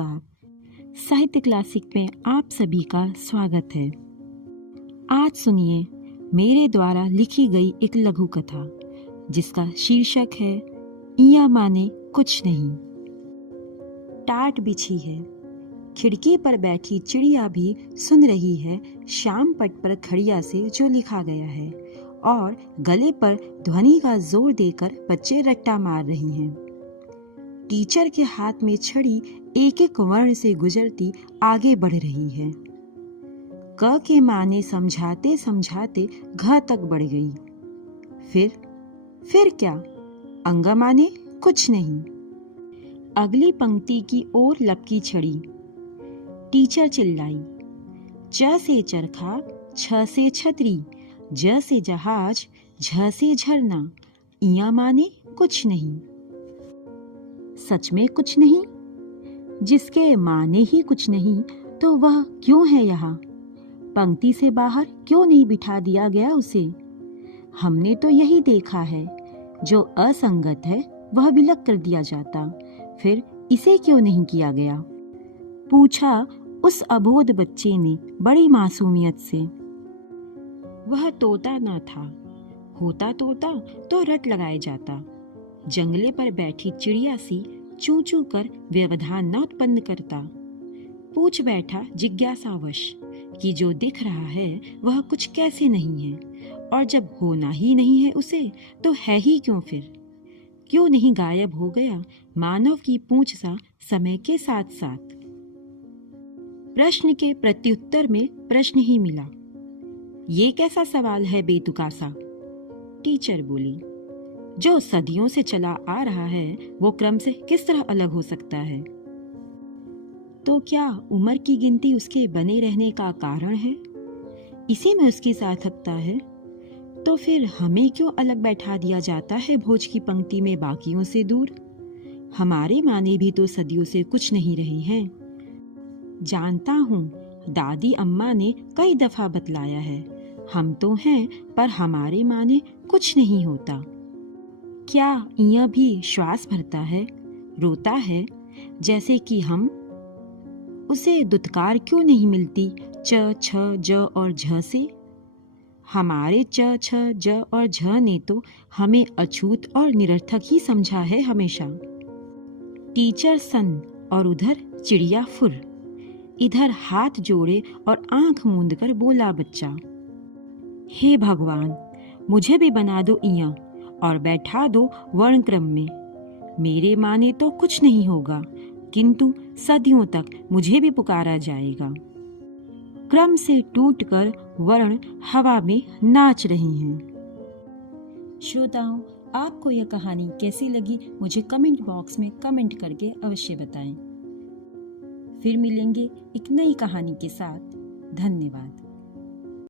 नमस्कार। साहित्य क्लासिक में आप सभी का स्वागत है। आज सुनिए मेरे द्वारा लिखी गई एक लघु कथा जिसका शीर्षक है इया माने कुछ नहीं। टाट बिछी है, खिड़की पर बैठी चिड़िया भी सुन रही है शाम पट पर खड़िया से जो लिखा गया है, और गले पर ध्वनि का जोर देकर बच्चे रट्टा मार रही हैं। टीचर के हाथ में छड़ी एक एक वर्ण से गुजरती आगे बढ़ रही है। क के माने समझाते समझाते घ तक बढ़ गई। फिर क्या? अंग माने कुछ नहीं। अगली पंक्ति की ओर लपकी छड़ी। टीचर चिल्लाई, च से चरखा, छ से छतरी, ज से जहाज, झ से झरना, इया माने कुछ नहीं। सच में कुछ नहीं? जिसके माने ही कुछ नहीं तो वह क्यों है यहाँ? पंक्ति से बाहर क्यों नहीं बिठा दिया गया उसे? हमने तो यही देखा है, जो असंगत है वह विलग कर दिया जाता, फिर इसे क्यों नहीं किया गया? पूछा उस अबोध बच्चे ने बड़ी मासूमियत से। वह तोता न था, होता तोता तो रट लगाए जाता। जंगले पर बैठी चिड़िया सी चूं चूं कर व्यवधान न उत्पन्न करता। पूछ बैठा जिज्ञासावश कि जो दिख रहा है वह कुछ कैसे नहीं है, और जब होना ही नहीं है उसे तो है ही क्यों फिर? क्यों नहीं गायब हो गया मानव की पूंछ सा समय के साथ साथ? प्रश्न के प्रत्युत्तर में प्रश्न ही मिला। ये कैसा सवाल है बेतुका सा? टीचर बोली, जो सदियों से चला आ रहा है वो क्रम से किस तरह अलग हो सकता है? तो क्या उम्र की गिनती उसके बने रहने का कारण है? इसी में उसकी सार्थकता है? तो फिर हमें क्यों अलग बैठा दिया जाता है भोज की पंक्ति में बाकियों से दूर? हमारे माने भी तो सदियों से कुछ नहीं रहे हैं। जानता हूँ दादी अम्मा ने कई दफा बतलाया है, हम तो हैं पर हमारे माने कुछ नहीं होता। क्या इया भी श्वास भरता है, रोता है जैसे कि हम? उसे दुत्कार क्यों नहीं मिलती च, छ, ज और झ से? हमारे च, छ, ज और झ ने तो हमें अछूत और निरर्थक ही समझा है हमेशा। टीचर सन और उधर चिड़िया फुर। इधर हाथ जोड़े और आंख मूंद कर बोला बच्चा, हे भगवान, मुझे भी बना दो इया और बैठा दो वर्ण क्रम में। मेरे माने तो कुछ नहीं होगा, किंतु सदियों तक मुझे भी पुकारा जाएगा। क्रम से टूटकर वर्ण हवा में नाच रहे हैं। श्रोताओं, आपको यह कहानी कैसी लगी मुझे कमेंट बॉक्स में कमेंट करके अवश्य बताएं। फिर मिलेंगे एक नई कहानी के साथ। धन्यवाद।